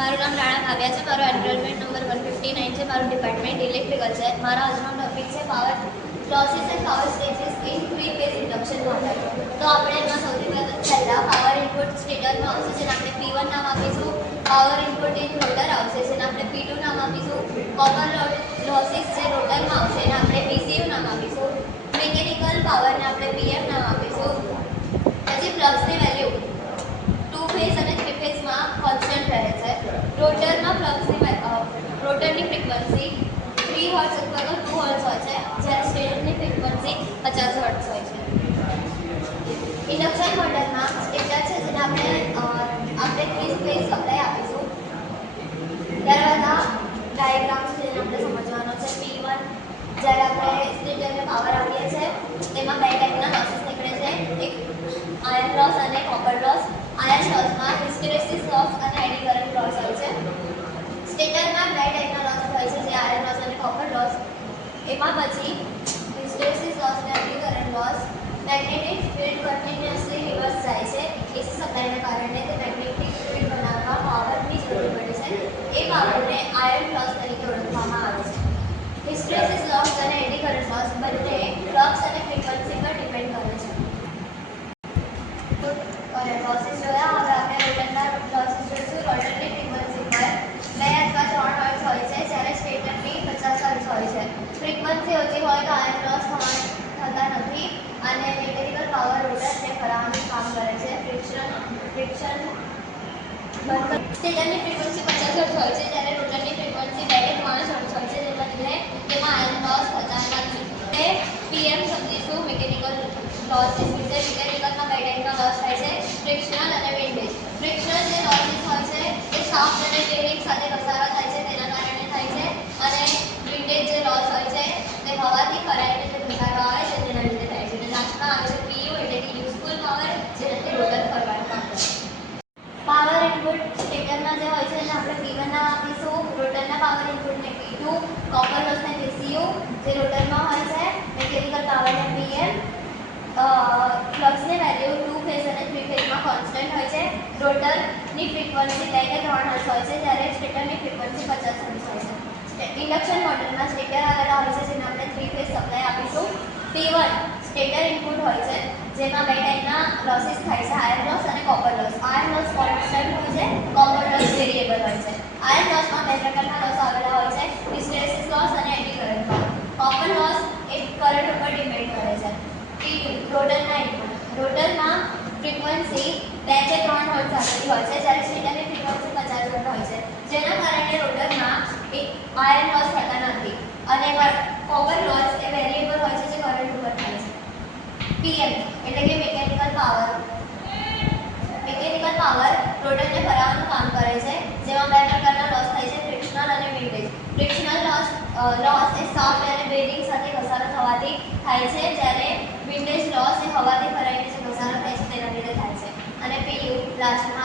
મારું નામ રાણા કાવ્યા છે. મારો એનરોલમેન્ટ નંબર 159 છે. મારું ડિપાર્ટમેન્ટ ઇલેક્ટ્રિકલ છે. મારા આજનો ટોપિક છે power losses end power stages in three phase induction motor. તો આપણે એમાં સૌથી પહેલા પાવર ઇનપુટ સ્ટેટરમાં આવશે, જેને આપણે P1 નામ આપીશું. પાવર ઇનપુટ ઇન રોટર આવશે, જેને આપણે P2 નામ આપીશું. કોપર લોસીસ જે રોટરમાં આવશે એને આપણે PCU નામ આપીશું. મિકેનિકલ પાવરને આપણે PM નામ આપીશું. પછી ફ્લક્સની વેલ્યુ 2 ફેઝ અને 3 ફેઝમાં કોન્સ્ટન્ટ રહે છે. રોટરની ફ્રીક્વન્સી 3 હર્ટ્ઝ અથવા તો 2 હર્ટ્ઝ હોય છે, જ્યારે સ્ટેટરની ફ્રીક્વન્સી 50 હર્ટ્ઝ હોય છે. ઇન્ડક્શન મોટરમાં સ્ટેટર છે, જેને આપણે 3 ફેઝ સપ્લાય આપીશું. ત્યારબાદ આ ડાયાગ્રામ છે, જેને આપણે સમજવાનો છે. P1 જ્યારે આપણે સ્ટેટરને પાવર આપીએ છીએ, તેમાં બે ટાઈપના લોસીસ નીકળે છે. એક આયર્ન લોસ અને કોપર લોસ. આયર્ન લોસમાં હિસ્ટેરેસિસ લોસ અને એડી કરંટ લોસ હોય છે. સ્ટેટરમાં બે ટાઈપના લોસ હોય છે, જે આયર્ન લોસ અને કોપર લોસ. એમાં પછી હિસ્ટેરેસિસ લોસ અને eddy current loss. Magnetic field continuously reverse જાય છે. AC સપ્લાયને કારણે તે મેગ્નેટિક ફિલ્ડ બનાવવા પાવરની જરૂર પડે છે. એ પાવરને આયર્ન લોસ તરીકે ઓળખવામાં આવે છે. હિસ્ટેરેસિસ લોસ અને એડી કરંટ લોસ બંને ફ્લક્સ અને ફ્રીક્વન્સી પર ડિપેન્ડ કરે છે. લોસીસ જોયા. હવે આપણે રોટરના લોસીસ જોઈશું. રોટરની ફ્રીક્વન્સી પર 2 અથવા 3 હર્ટ્ઝ હોય છે, જ્યારે સ્ટેટરની 50 હર્ટ્ઝ હોય છે. ફ્રીક્વન્સી ઓછી હોય તો આયર્ન લોસ થતા નથી અને મિકેનિકલ પાવર રોટરને ફરાવવાનું કામ કરે છે. સ્ટેટરની ફ્રીક્વન્સી 50 હર્ટ્ઝ હોય છે, જ્યારે રોટરની ફ્રીક્વન્સી 2 કે 3 હર્ટ્ઝ હોય છે, જેના લીધે તેમાં આયર્ન લોસ થતા નથી. તે PM સમજીશું. મિકેનિકલ લોસીસ વિશે. મિકેનિકલમાં બે ટાઈપના લોસ થાય છે, ફ્રિક્શનલ અને વિન્ડેજ. ફ્રિક્શનલ જે લોસીસ હોય છે એ શાફ્ટ અને બેરિંગ સાથે ઘસારો થાય છે, તેના કારણે થાય છે. અને વિન્ડેજ જે લોસ હોય છે તે હવાથી ફરાઈને જે ઘસારો આવે છે તેના લીધે થાય છે. અને લાસ્ટમાં આવે છે PU, એટલે કે યુઝફુલ પાવર, જેનાથી રોટર ફરવાનું કામ કરે છે. પાવર ઇનપુટ સ્ટેટરમાં જે હોય છે એને આપણે P1 નામ આપીશું. રોટરના પાવર ઇનપુટને P2, કોપર લોસને PCU, જે રોટરમાં હોય છે. મિકેનિકલ પાવરને PM. ફ્લક્સની વેલ્યુ 2 ફેઝ અને 3 ફેઝમાં કોન્સ્ટન્ટ હોય છે. રોટરની ફ્રીક્વન્સી 2 કે 3 હર્ટ્ઝ હોય છે, જ્યારે સ્ટેટરની ફ્રીક્વન્સી 50 હર્ટ્ઝ હોય છે. ઇન્ડક્શન મોટરમાં સ્ટેટર આવેલા હોય છે, જેને આપણે 3 ફેઝ સપ્લાય આપીશું. P1 સ્ટેટર ઇનપુટ હોય છે, જેમાં બે ટાઈપના લોસીસ થાય છે, આયર્ન લોસ અને copper loss. Iron loss constant હોય છે, કોપર લોસ વેરિએબલ હોય છે. આયર્ન લોસમાં બે પ્રકારના લોસ આવેલા હોય છે, હિસ્ટેરેસિસ લોસ અને eddy current loss. Copper loss એ કરંટ ઉપર ડિપેન્ડ કરે છે. રોટરના ઇનપુટ. રોટરમાં ફ્રીક્વન્સી 2 કે 3 હર્ટ્ઝ આવેલી હોય છે, જ્યારે સ્ટેટરની ફ્રીક્વન્સી 50 હર્ટ્ઝ હોય છે, જેના કારણે રોટરમાં આયર્ન લોસ થતા નથી. અને કોપર લોસ એ વેરિએબલ હોય છે, જે કરંટ ઉપર થાય છે. PM એટલે કે મિકેનિકલ પાવર. મિકેનિકલ પાવર રોટરને ફરાવવાનું કામ કરે છે, જેમાં બે પ્રકારના લોસ થાય છે, ફ્રિક્શનલ અને વિન્ડેજ. ફ્રિક્શનલ લોસ એ શાફ્ટ અને બેરિંગ સાથે ઘસારો થવાથી થાય છે, જ્યારે વિન્ડેજ લોસ એ હવાથી ફરાઈને જે ઘસારો થાય છે તેના લીધે થાય છે. અને PU લાસ્ટમાં